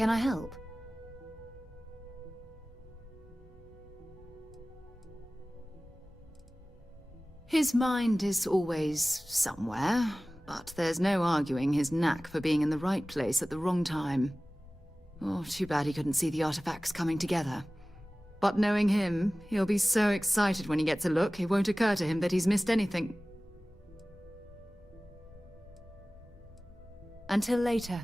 Can I help? His mind is always somewhere, but there's no arguing his knack for being in the right place at the wrong time. Oh, too bad he couldn't see the artifacts coming together. But knowing him, he'll be so excited when he gets a look, it won't occur to him that he's missed anything. Until later.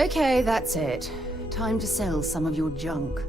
Okay, that's it. Time to sell some of your junk.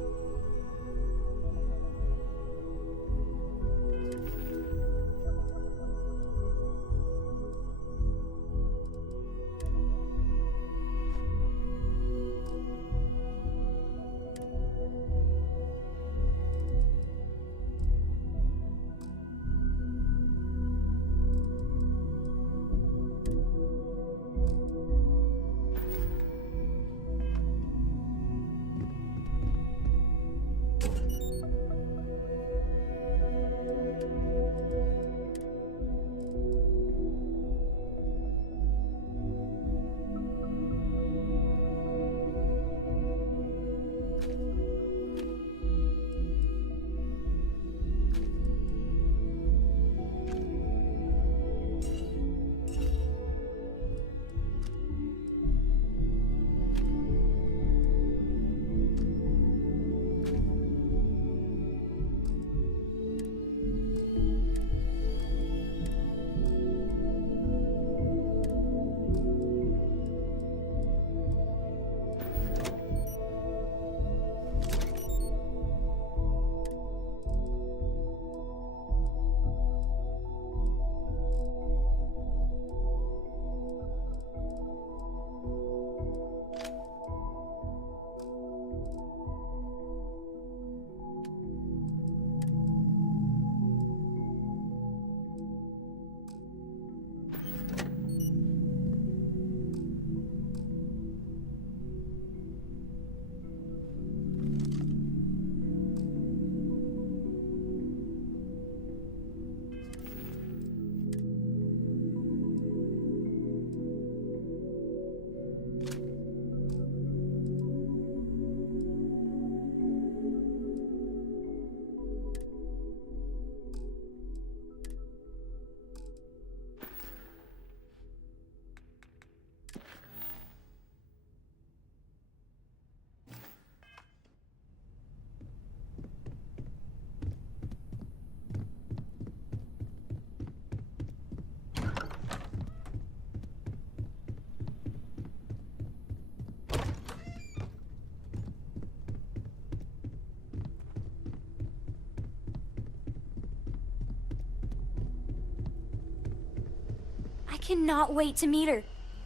cannot wait to meet her.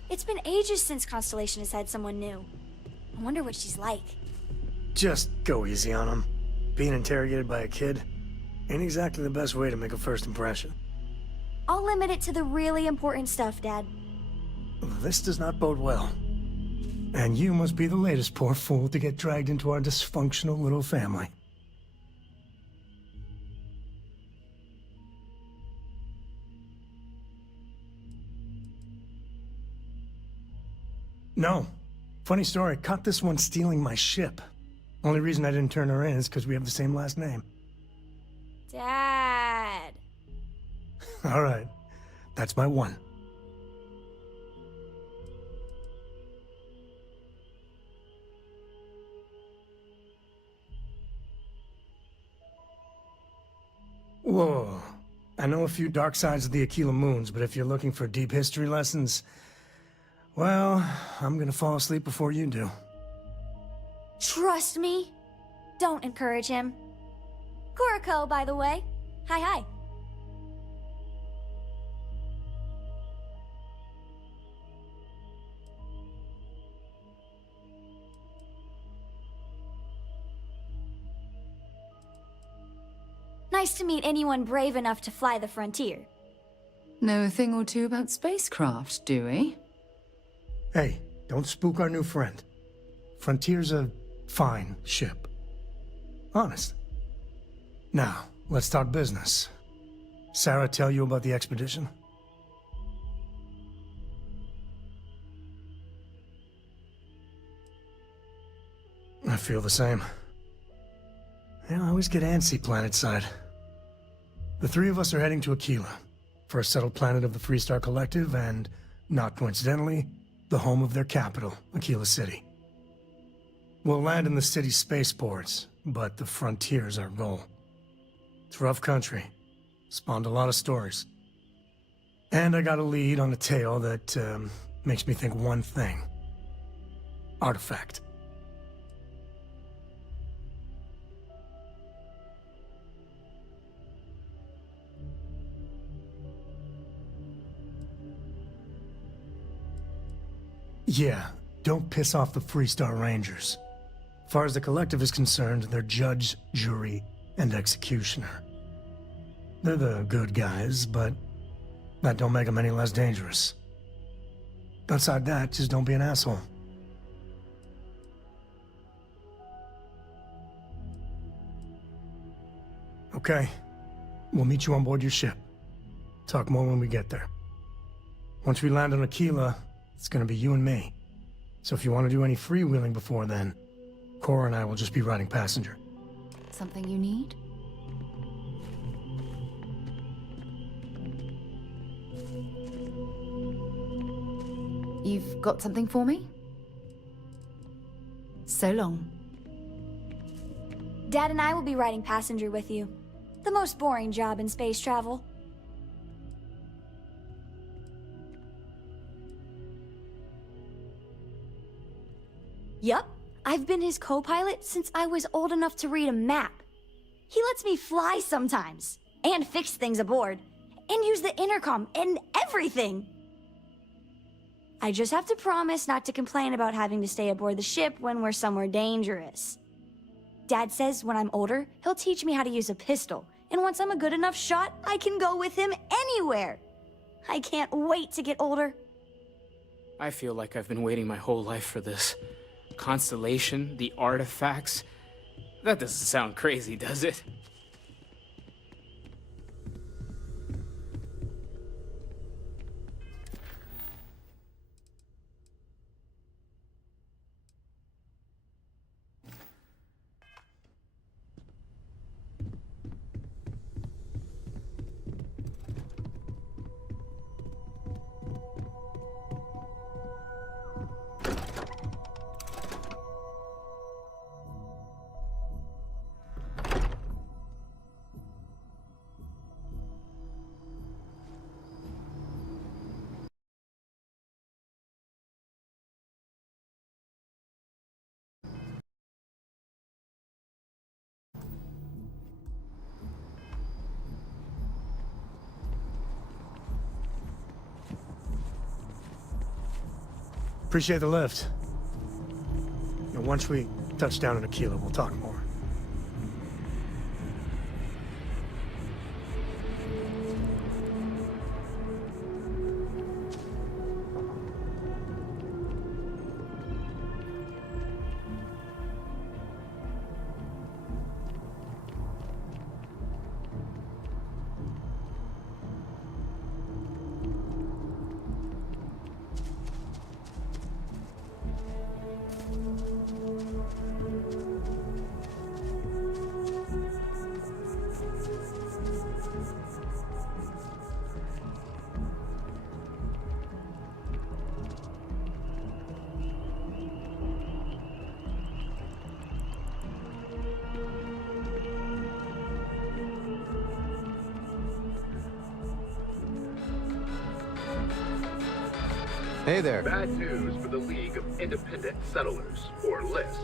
It's been ages since Constellation has had someone new. I wonder what she's like. Just go easy on him. Being interrogated by a kid ain't exactly the best way to make a first impression. I'll limit it to the really important stuff, Dad. This does not bode well. And you must be the latest poor fool to get dragged into our dysfunctional little family. No. Funny story, caught this one stealing my ship. Only reason I didn't turn her in is because we have the same last name. Dad. All right. That's my one. Whoa. I know a few dark sides of the Akila moons, but if you're looking for deep history lessons, well, I'm gonna fall asleep before you do. Trust me. Don't encourage him. Kuriko, by the way. Hi. Nice to meet anyone brave enough to fly the frontier. Know a thing or two about spacecraft, do we? Hey, don't spook our new friend. Frontier's a fine ship. Honest. Now, let's talk business. Sarah tell you about the expedition? I feel the same. Yeah, I always get antsy planetside. The three of us are heading to Akila, first settled planet of the Freestar Collective and, not coincidentally, the home of their capital, Akila City. We'll land in the city's spaceports, but the frontier's our goal. It's rough country. Spawned a lot of stories. And I got a lead on a tale that makes me think one thing. Artifact. Yeah, don't piss off the Freestar Rangers. As far as the Collective is concerned, they're judge, jury, and executioner. They're the good guys, but that don't make them any less dangerous. Outside that, just don't be an asshole. Okay, we'll meet you on board your ship. Talk more when we get there. Once we land on Akila, it's gonna be you and me. So if you want to do any freewheeling before then, Cora and I will just be riding passenger. Something you need? You've got something for me? So long. Dad and I will be riding passenger with you. The most boring job in space travel. Yup, I've been his co-pilot since I was old enough to read a map. He lets me fly sometimes, and fix things aboard, and use the intercom, and everything. I just have to promise not to complain about having to stay aboard the ship when we're somewhere dangerous. Dad says when I'm older, he'll teach me how to use a pistol, and once I'm a good enough shot, I can go with him anywhere. I can't wait to get older. I feel like I've been waiting my whole life for this. Constellation, the artifacts. That doesn't sound crazy, does it? Appreciate the lift. Once we touch down in Akila, we'll talk more. Hey there. Bad news for the League of Independent Settlers, or LIST.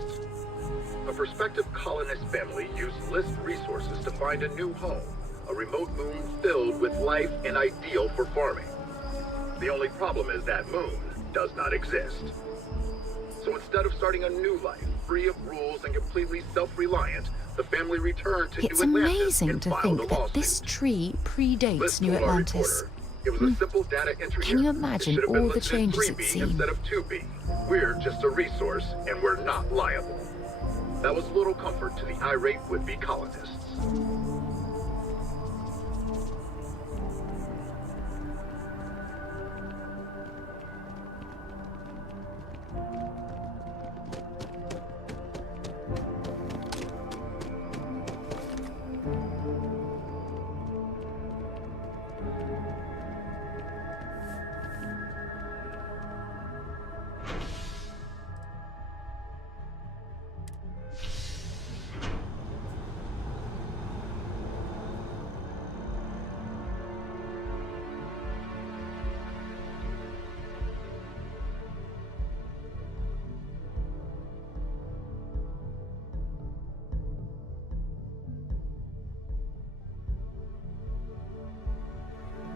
A prospective colonist family used LIST resources to find a new home, a remote moon filled with life and ideal for farming. The only problem is that moon does not exist. So instead of starting a new life, free of rules and completely self-reliant, the family returned to It's New Atlantis amazing and to filed think a that this lawsuit. tree predates List New told our Atlantis. reporter, it was a simple data entry Can you error. imagine It should have been all the listed changes 3B it's seen? instead of 2B. We're just a resource, and we're not liable. That was little comfort to the irate would-be colonists.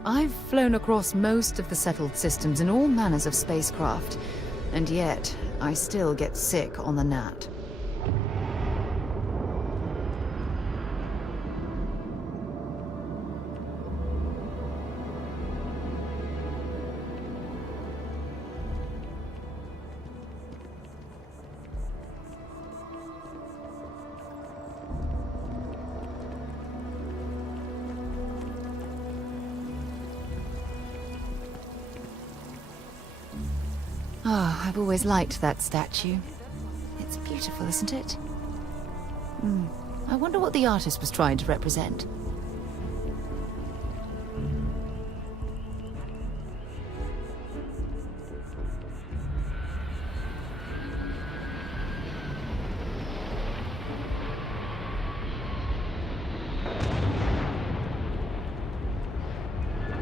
I've flown across most of the settled systems in all manners of spacecraft, and yet I still get sick on the gnat. Ah, I've always liked that statue. It's beautiful, isn't it? I wonder what the artist was trying to represent.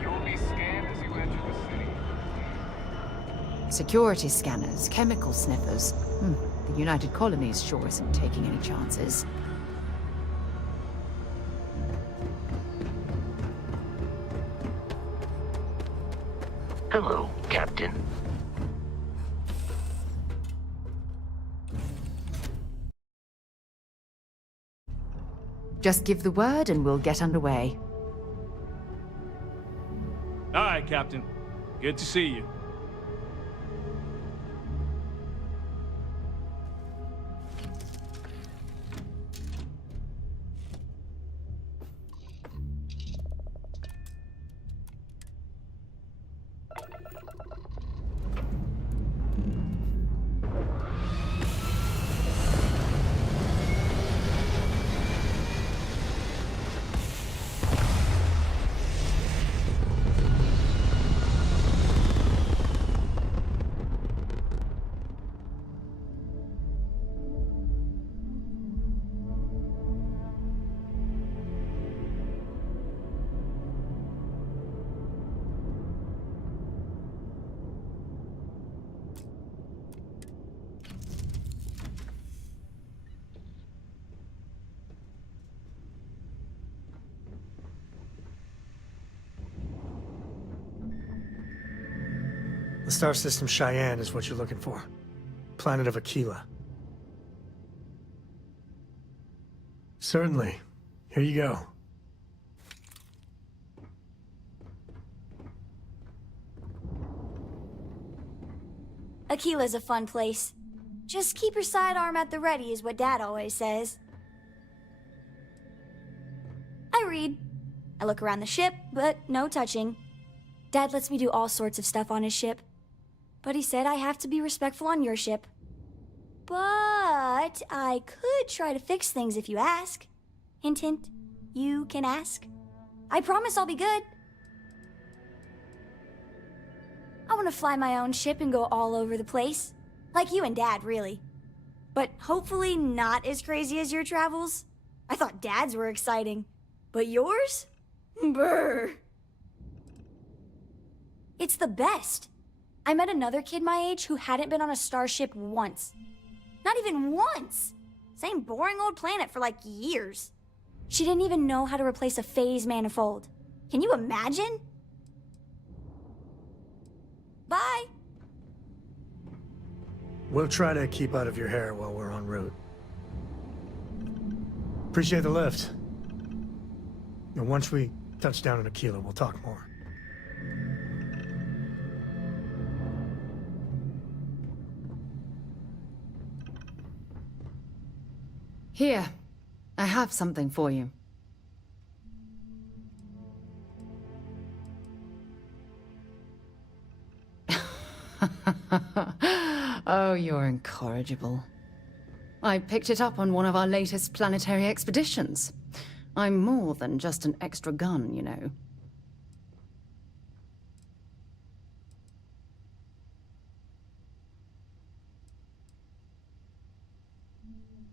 You will be scanned as you enter the city. Security scanners, chemical sniffers. The United Colonies sure isn't taking any chances. Hello, Captain. Just give the word and we'll get underway. All right, Captain. Good to see you. The star system Cheyenne is what you're looking for. Planet of Akila. Certainly. Here you go. Akila's a fun place. Just keep your sidearm at the ready is what Dad always says. I read. I look around the ship, but no touching. Dad lets me do all sorts of stuff on his ship. But he said I have to be respectful on your ship. But I could try to fix things if you ask. Hint, hint. You can ask. I promise I'll be good. I want to fly my own ship and go all over the place. Like you and Dad, really. But hopefully not as crazy as your travels. I thought Dad's were exciting. But yours? Brr. It's the best. I met another kid my age who hadn't been on a starship once. Not even once! Same boring old planet for like years. She didn't even know how to replace a phase manifold. Can you imagine? Bye. We'll try to keep out of your hair while we're en route. Appreciate the lift. And once we touch down in Akila, we'll talk more. Here, I have something for you. Oh, you're incorrigible. I picked it up on one of our latest planetary expeditions. I'm more than just an extra gun, you know.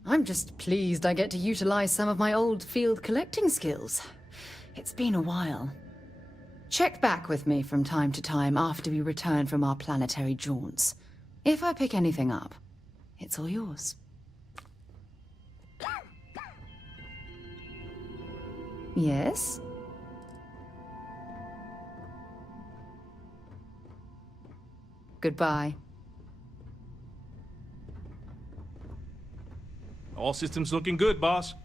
I'm just pleased I get to utilize some of my old field collecting skills. It's been a while. Check back with me from time to time after we return from our planetary jaunts. If I pick anything up, it's all yours. Yes? Goodbye. All systems looking good, boss.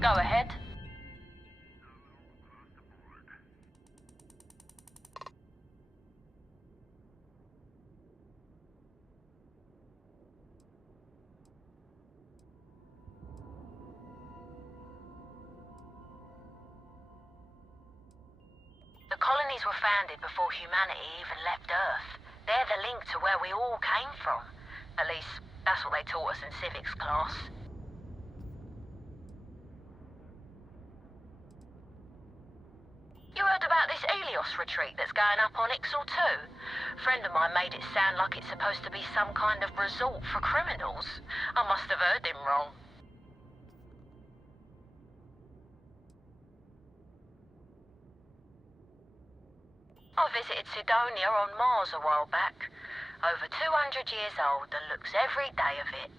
Go ahead. The colonies were founded before humanity even left Earth. They're the link to where we all came from. At least, that's what they taught us in civics class. You heard about this Helios retreat that's going up on Ixel 2? Friend of mine made it sound like it's supposed to be some kind of resort for criminals. I must have heard him wrong. I visited Sidonia on Mars a while back. Over 200 years old and looks every day of it.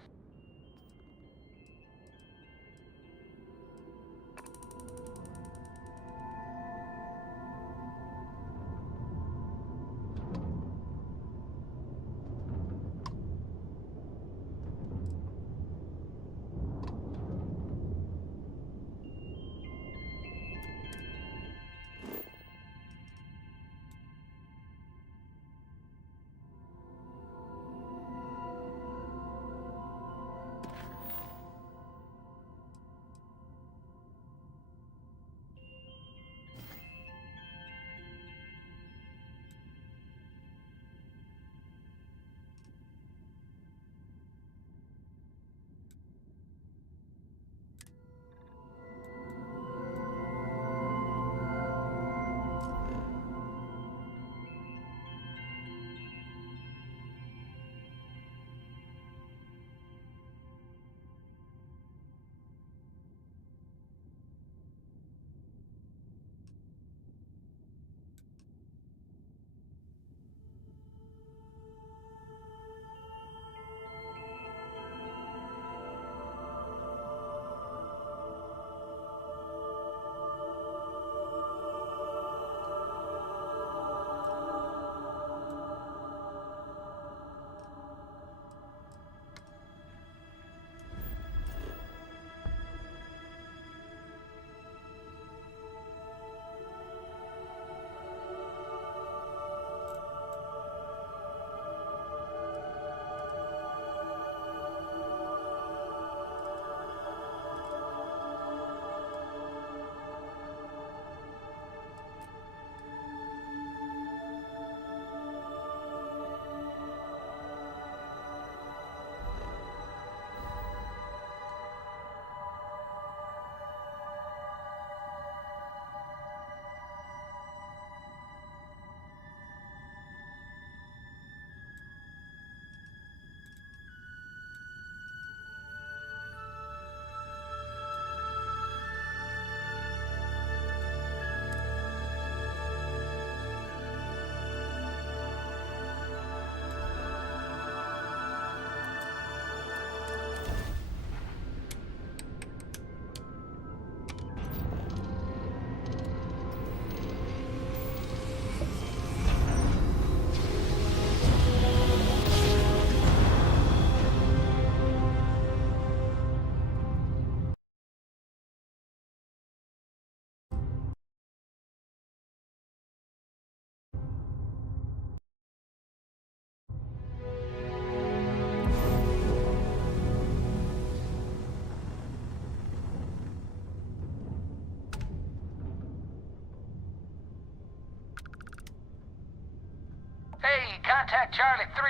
Hey, contact Charlie 3.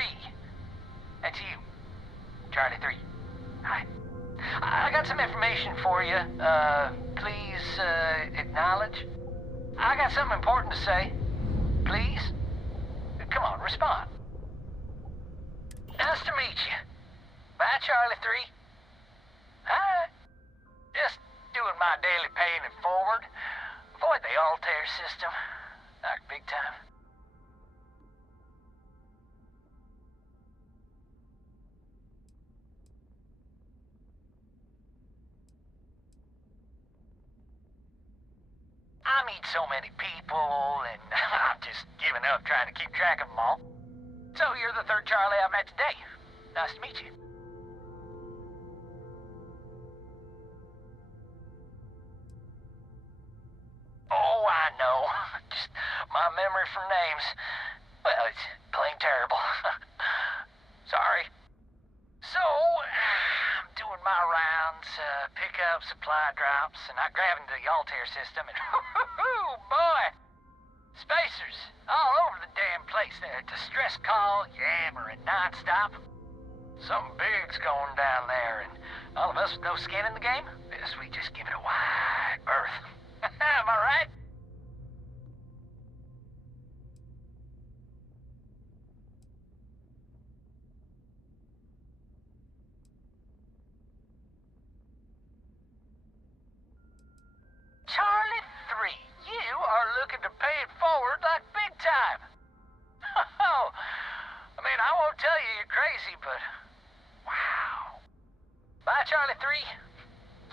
That's you. Charlie 3. Hi. I got some information for you. Please, acknowledge. I got something important to say. Please? Come on, respond. Nice to meet you. Bye, Charlie 3. Hi. Just doing my daily paying it forward. Avoid the Altair system. Like big time. I meet so many people, and I'm just giving up trying to keep track of them all. So you're the third Charlie I've met today. Nice to meet you. Oh, I know. Just my memory for names. Well, it's plain terrible. Sorry. So, I'm doing my rounds, pick up supply drops, and I grab into the Altair system, and boy! Spacers all over the damn place. They're distress call, yammering nonstop. Something big's going down there, and all of us with no skin in the game, yes, we just give it a wide berth. Am I right? Charlie 3, you are looking to pay it forward like big time. Oh, I mean, I won't tell you you're crazy, but wow. Bye, Charlie 3.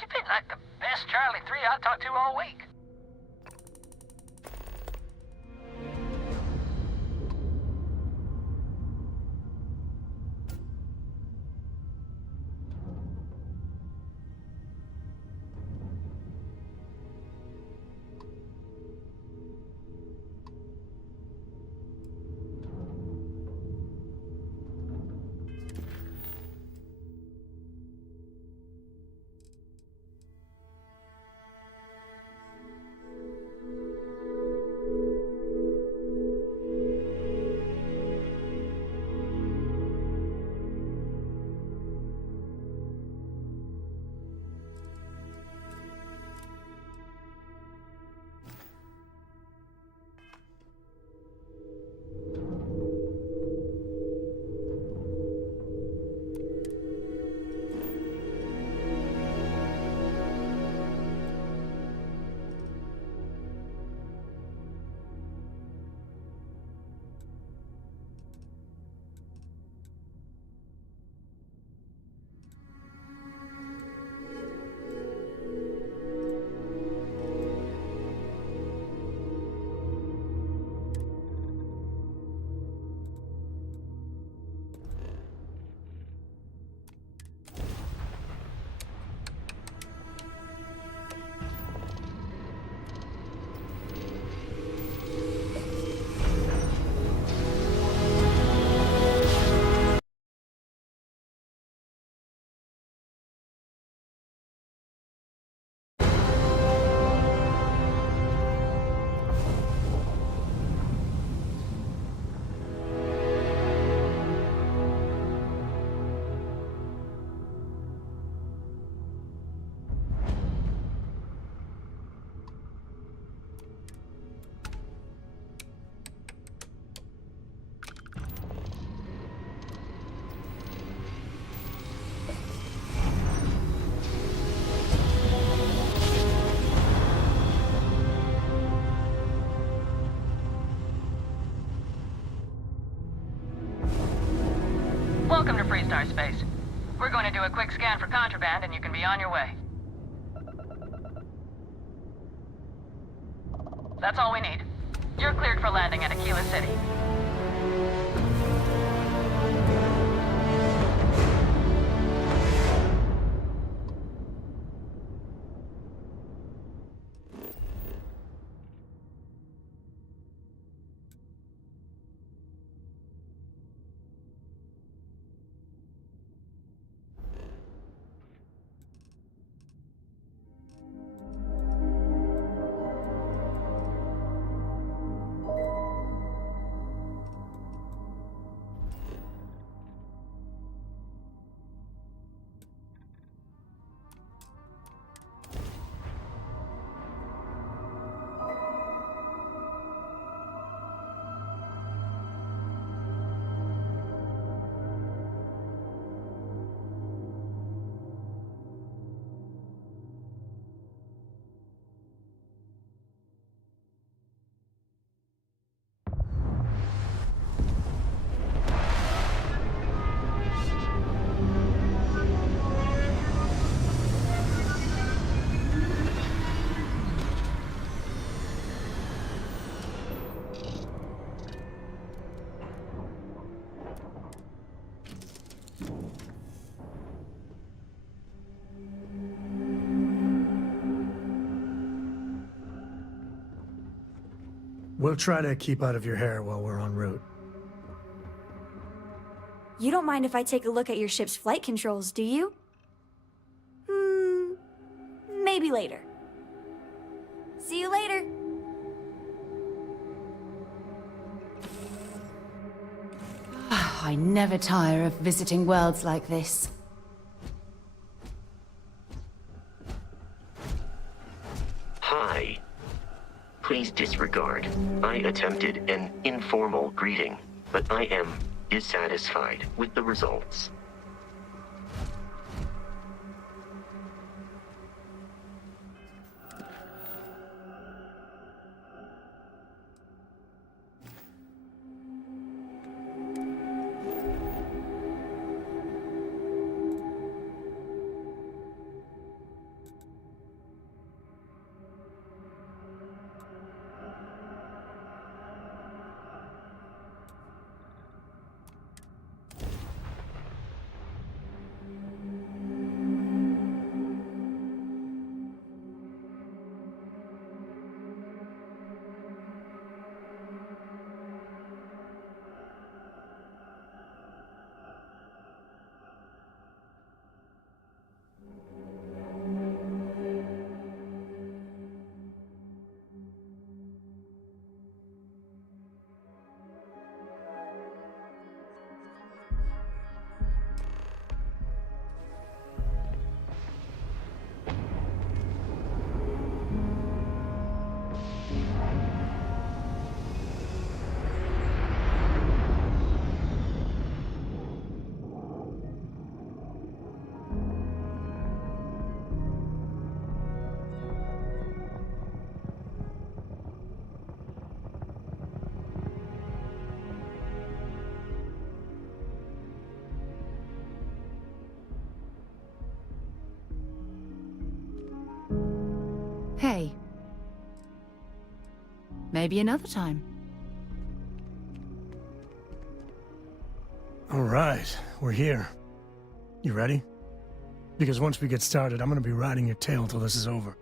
You've been like the best Charlie 3 I talked to all week. Welcome to Freestar Space. We're going to do a quick scan for contraband and you can be on your way. That's all we need. You're cleared for landing at Akila City. we'll try to keep out of your hair while we're en route. You don't mind if I take a look at your ship's flight controls, do you? Maybe later. See you later. I never tire of visiting worlds like this. Hi. Please disregard. I attempted an informal greeting, but I am dissatisfied with the results. Hey. Maybe another time. All right, we're here. You ready? Because once we get started, I'm gonna be riding your tail till this is over.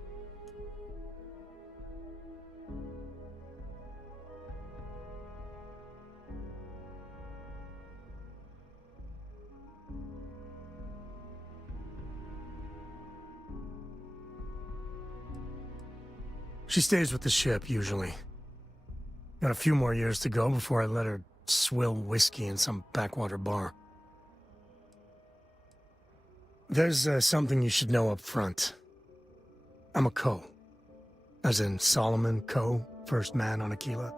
She stays with the ship, usually. Got a few more years to go before I let her swill whiskey in some backwater bar. There's something you should know up front. I'm a Co. As in Solomon Co., first man on Akila.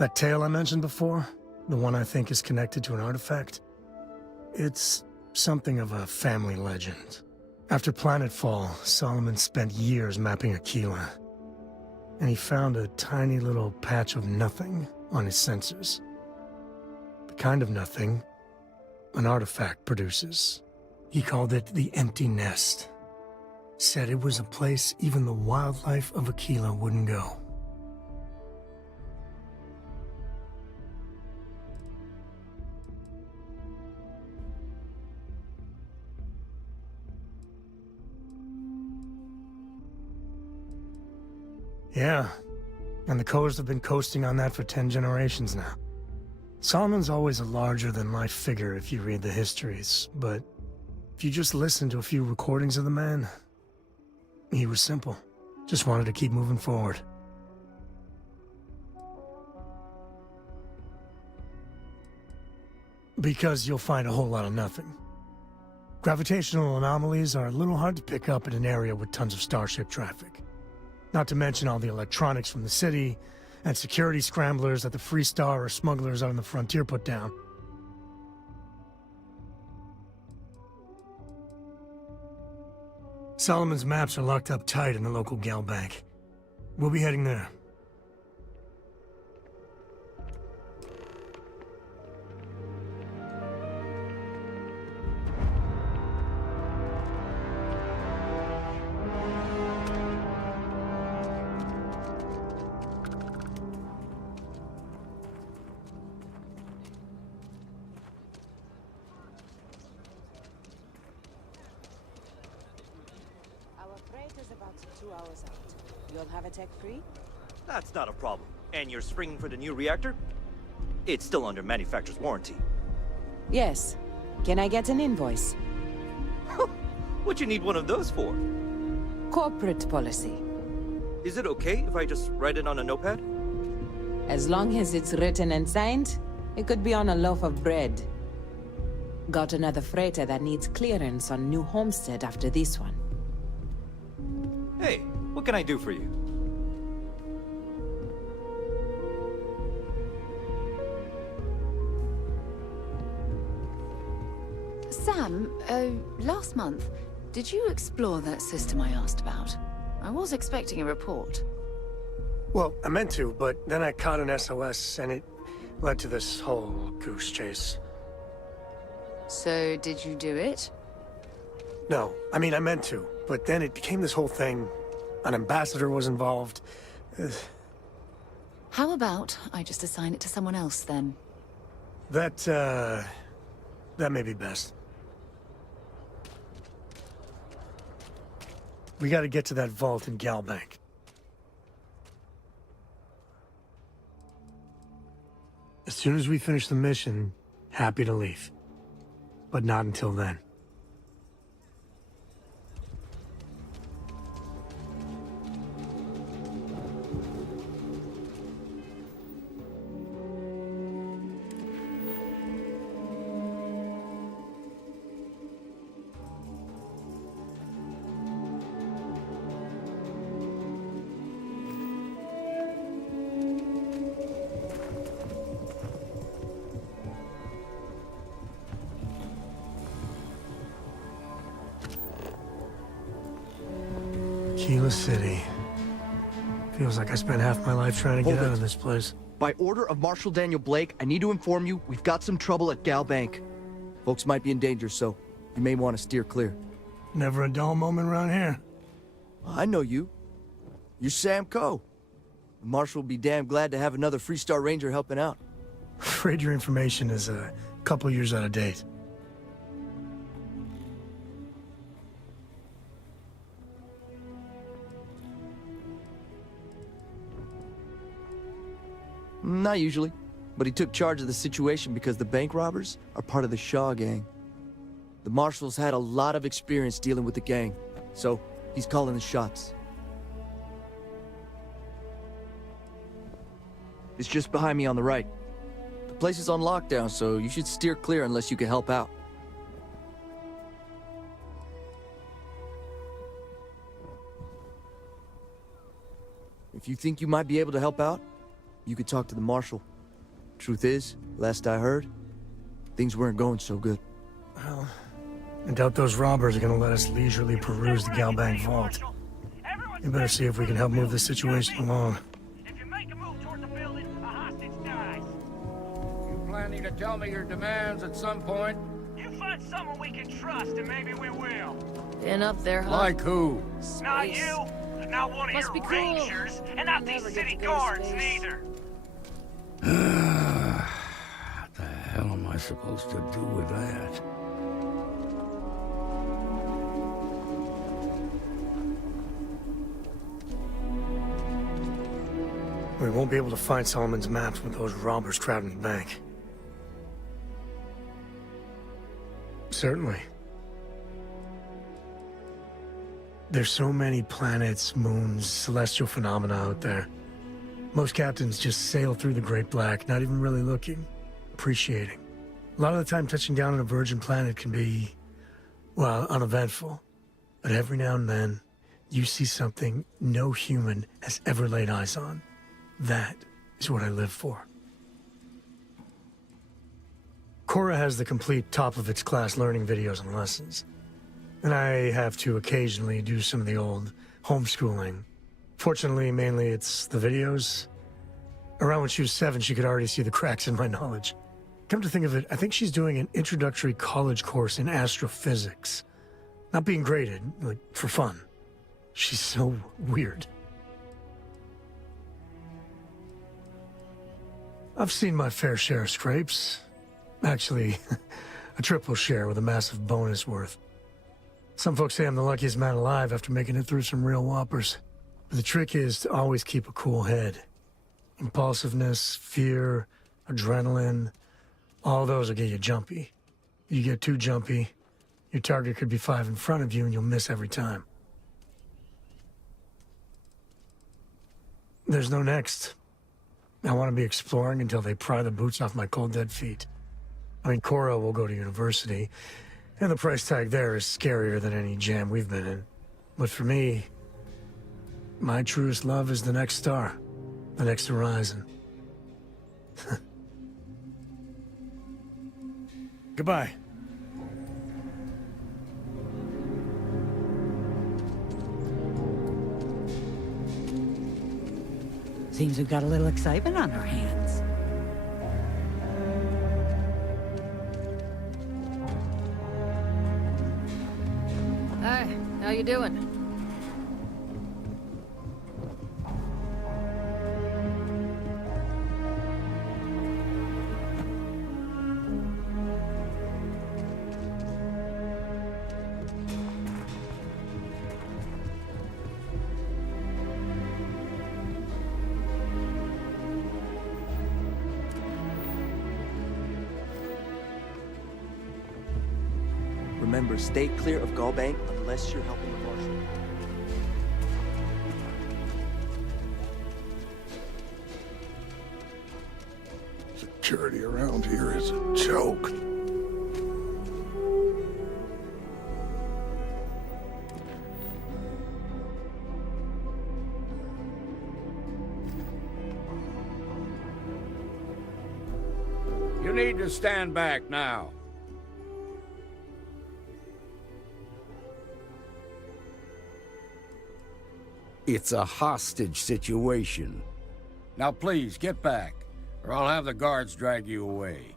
That tale I mentioned before, the one I think is connected to an artifact, it's something of a family legend. After Planetfall, Solomon spent years mapping Akila, and he found a tiny little patch of nothing on his sensors. The kind of nothing an artifact produces. He called it the Empty Nest. Said it was a place even the wildlife of Akila wouldn't go. Yeah, and the Coes have been coasting on that for 10 generations now. Solomon's always a larger-than-life figure if you read the histories, but if you just listen to a few recordings of the man, he was simple. Just wanted to keep moving forward. Because you'll find a whole lot of nothing. Gravitational anomalies are a little hard to pick up in an area with tons of starship traffic. Not to mention all the electronics from the city, and security scramblers that the Free Star or smugglers out on the frontier put down. Solomon's maps are locked up tight in the local Galbank. We'll be heading there. Our freight is about 2 hours out. You'll have a tech free? That's not a problem. And you're springing for the new reactor? It's still under manufacturer's warranty. Yes. Can I get an invoice? What you need one of those for? Corporate policy. Is it okay if I just write it on a notepad? As long as it's written and signed, it could be on a loaf of bread. Got another freighter that needs clearance on New Homestead after this one. Hey, what can I do for you? Sam, last month, did you explore that system I asked about? I was expecting a report. Well, I meant to, but then I caught an SOS, and it led to this whole goose chase. So, did you do it? No, I mean, I meant to, but then it became this whole thing. An ambassador was involved. How about I just assign it to someone else, then? That may be best. We gotta get to that vault in Galbank. As soon as we finish the mission, happy to leave. But not until then. Akila City. Feels like I spent half my life trying to get out of this place. By order of Marshal Daniel Blake, I need to inform you, we've got some trouble at Galbank. Folks might be in danger, so you may want to steer clear. Never a dull moment around here. I know you. You're Sam Coe. The Marshal will be damn glad to have another Freestar Ranger helping out. Afraid your information is a couple years out of date. Not usually, but he took charge of the situation because the bank robbers are part of the Shaw gang. The Marshal's had a lot of experience dealing with the gang, so he's calling the shots. It's just behind me on the right. The place is on lockdown, so you should steer clear unless you can help out. If you think you might be able to help out, you could talk to the Marshal. Truth is, last I heard, things weren't going so good. Well, I doubt those robbers are gonna let us leisurely peruse the Galbank vault. You better see if we can help move this situation along. If you make a move toward the building, a hostage dies. You planning to tell me your demands at some point? You find someone we can trust, and maybe we will. Been up there, huh? Like who? Space. Not you, not one of Must your be cool. rangers, and not these Never get city to go to guards space. neither. What the hell am I supposed to do with that? We won't be able to find Solomon's maps with those robbers crowding the bank. Certainly. There's so many planets, moons, celestial phenomena out there. Most captains just sail through the Great Black, not even really looking, appreciating. A lot of the time touching down on a virgin planet can be, well, uneventful. But every now and then, you see something no human has ever laid eyes on. That is what I live for. Cora has the complete top-of-its-class learning videos and lessons. And I have to occasionally do some of the old homeschooling. Fortunately, mainly it's the videos. Around when she was 7, she could already see the cracks in my knowledge. Come to think of it, I think she's doing an introductory college course in astrophysics. Not being graded, like, for fun. She's so weird. I've seen my fair share of scrapes. Actually, a triple share with a massive bonus worth. Some folks say I'm the luckiest man alive after making it through some real whoppers. But the trick is to always keep a cool head. Impulsiveness, fear, adrenaline, all those will get you jumpy. You get too jumpy, your target could be 5 in front of you and you'll miss every time. There's no next. I want to be exploring until they pry the boots off my cold dead feet. I mean, Cora will go to university, and the price tag there is scarier than any jam we've been in. But for me, my truest love is the next star, the next horizon. Goodbye. Seems we've got a little excitement on our hands. Hi, how you doing? Remember, stay clear of Galbank unless you're helping the Marshal. Security around here is a joke. You need to stand back now. It's a hostage situation. Now please, get back, or I'll have the guards drag you away.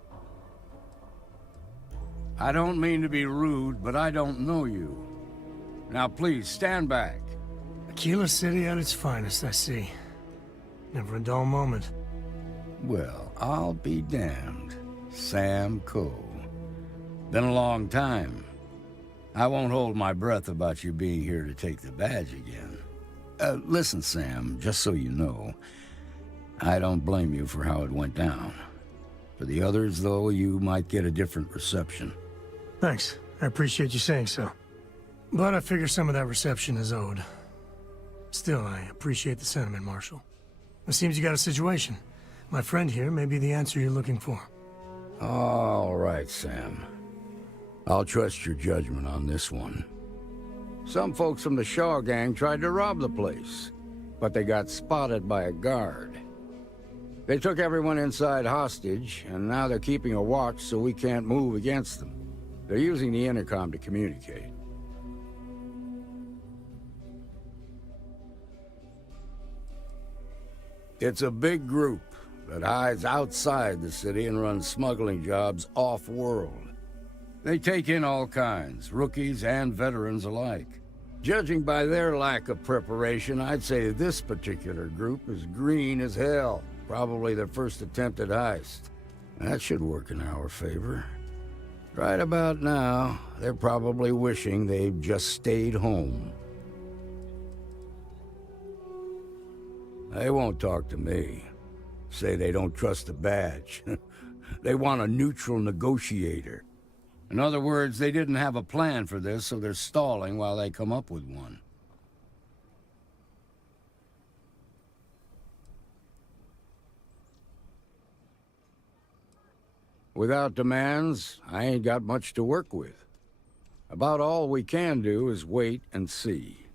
I don't mean to be rude, but I don't know you. Now please, stand back. Akila City at its finest, I see. Never a dull moment. Well, I'll be damned. Sam Coe. Been a long time. I won't hold my breath about you being here to take the badge again. Listen, Sam, just so you know, I don't blame you for how it went down. For the others, though, you might get a different reception. Thanks. I appreciate you saying so. But I figure some of that reception is owed. Still, I appreciate the sentiment, Marshal. It seems you got a situation. My friend here may be the answer you're looking for. All right, Sam. I'll trust your judgment on this one. Some folks from the Shaw gang tried to rob the place, but they got spotted by a guard. They took everyone inside hostage, and now they're keeping a watch so we can't move against them. They're using the intercom to communicate. It's a big group that hides outside the city and runs smuggling jobs off-world. They take in all kinds, rookies and veterans alike. Judging by their lack of preparation, I'd say this particular group is green as hell. Probably their first attempt at heist. That should work in our favor. Right about now, they're probably wishing they'd just stayed home. They won't talk to me. Say they don't trust the badge. They want a neutral negotiator. In other words, they didn't have a plan for this, so they're stalling while they come up with one. Without demands, I ain't got much to work with. About all we can do is wait and see.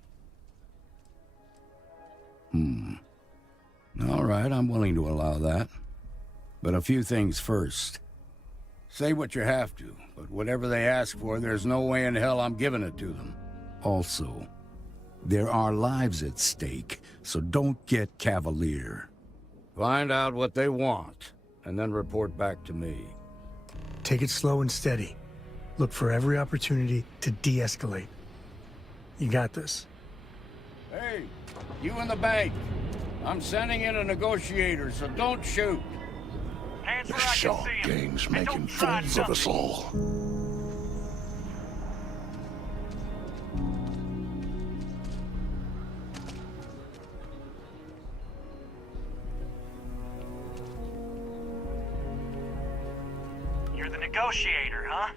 All right, I'm willing to allow that. But a few things first. Say what you have to, but whatever they ask for, there's no way in hell I'm giving it to them. Also, there are lives at stake, so don't get cavalier. Find out what they want, and then report back to me. Take it slow and steady. Look for every opportunity to de-escalate. You got this. Hey, you in the bank. I'm sending in a negotiator, so don't shoot. The Shaw gang's making fools of us all. negotiator, huh?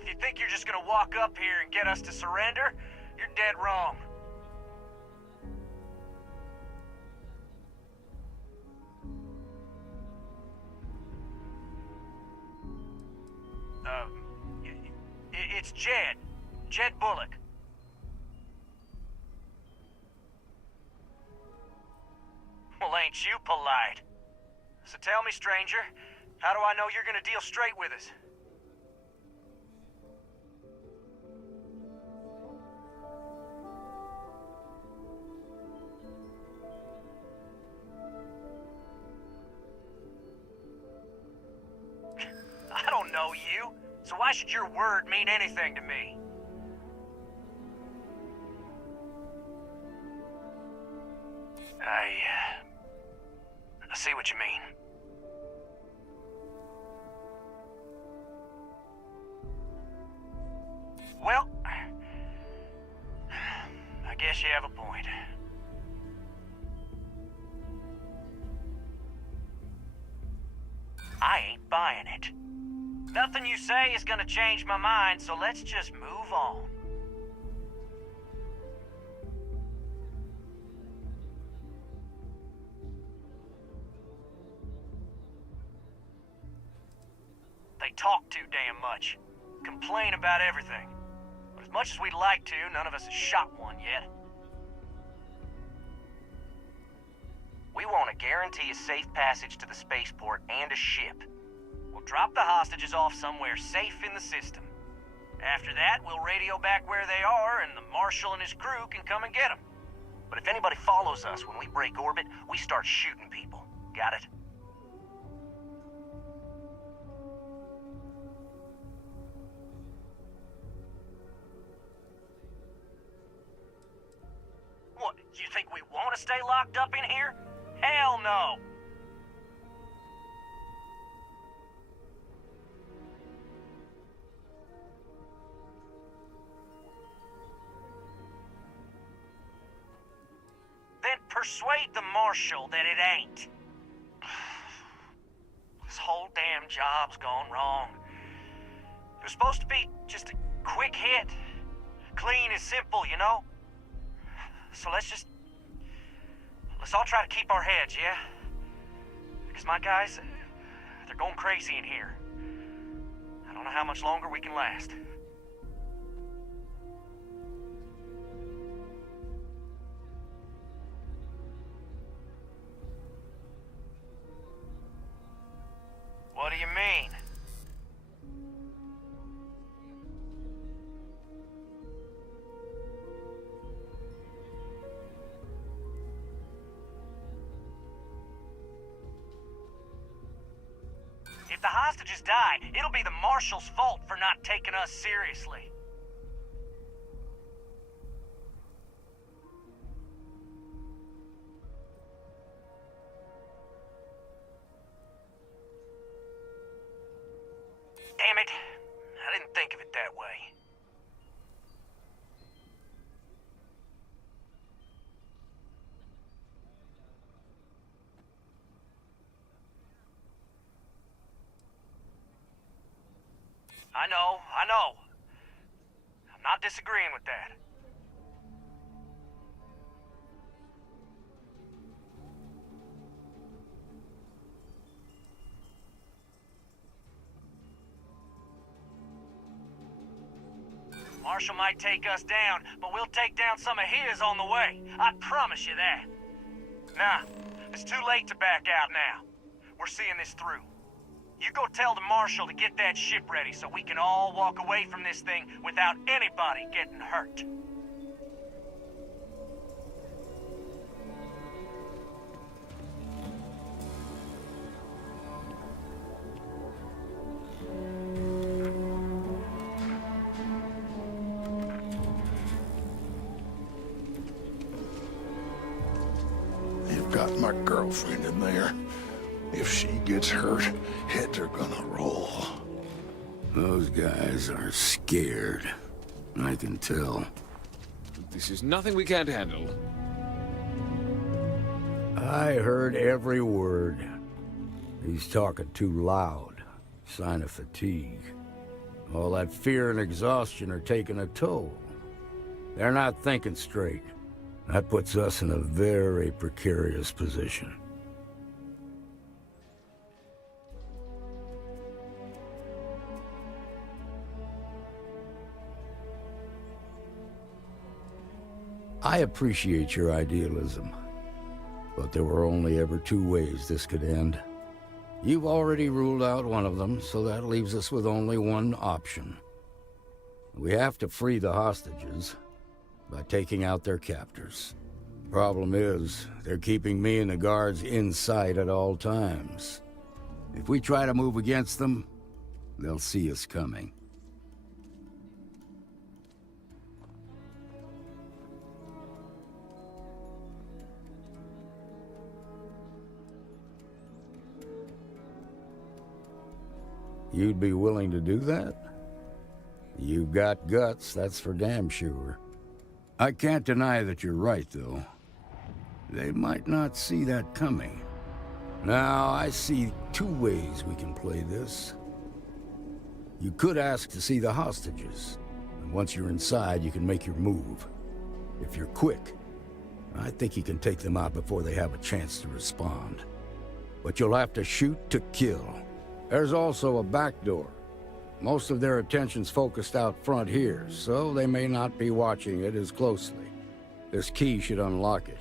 If you think you're just gonna walk up here and get us to surrender, you're dead wrong. It's Jed. Jed Bullock. Well, ain't you polite? So tell me, stranger, how do I know you're gonna deal straight with us? I don't know you, so why should your word mean anything to me? I see what you mean. Well, I guess you have a point. I ain't buying it. Nothing you say is gonna change my mind, so let's just move on. They talk too damn much. Complain about everything. But as much as we'd like to, none of us has shot one yet. We want to guarantee a safe passage to the spaceport and a ship. We'll drop the hostages off somewhere safe in the system. After that, we'll radio back where they are, and the Marshal and his crew can come and get them. But if anybody follows us when we break orbit, we start shooting people. Got it? What, you think we want to stay locked up in here? Hell no! Then persuade the Marshal that it ain't. This whole damn job's gone wrong. It was supposed to be just a quick hit. Clean and simple, you know? So let's all try to keep our heads, yeah? Because my guys, they're going crazy in here. I don't know how much longer we can last. What do you mean? If the hostages die, it'll be the Marshal's fault for not taking us seriously. Damn it. I didn't think of it that way. I know. I'm not disagreeing with that. Marshal might take us down, but we'll take down some of his on the way. I promise you that. Nah, it's too late to back out now. We're seeing this through. You go tell the Marshal to get that ship ready so we can all walk away from this thing without anybody getting hurt. You've got my girlfriend in there. If she gets hurt, heads are gonna roll. Those guys are scared. I can tell. This is nothing we can't handle. I heard every word. He's talking too loud. Sign of fatigue. All that fear and exhaustion are taking a toll. They're not thinking straight. That puts us in a very precarious position. I appreciate your idealism, but there were only ever two ways this could end. You've already ruled out one of them, so that leaves us with only one option. We have to free the hostages by taking out their captors. Problem is, they're keeping me and the guards in sight at all times. If we try to move against them, they'll see us coming. You'd be willing to do that? You've got guts, that's for damn sure. I can't deny that you're right, though. They might not see that coming. Now, I see two ways we can play this. You could ask to see the hostages, and once you're inside, you can make your move. If you're quick, I think you can take them out before they have a chance to respond. But you'll have to shoot to kill. There's also a back door. Most of their attention's focused out front here, so they may not be watching it as closely. This key should unlock it.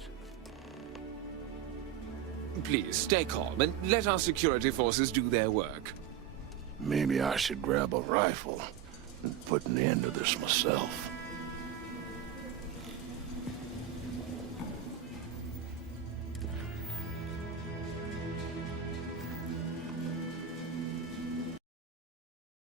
Please, stay calm and let our security forces do their work. Maybe I should grab a rifle and put an end to this myself.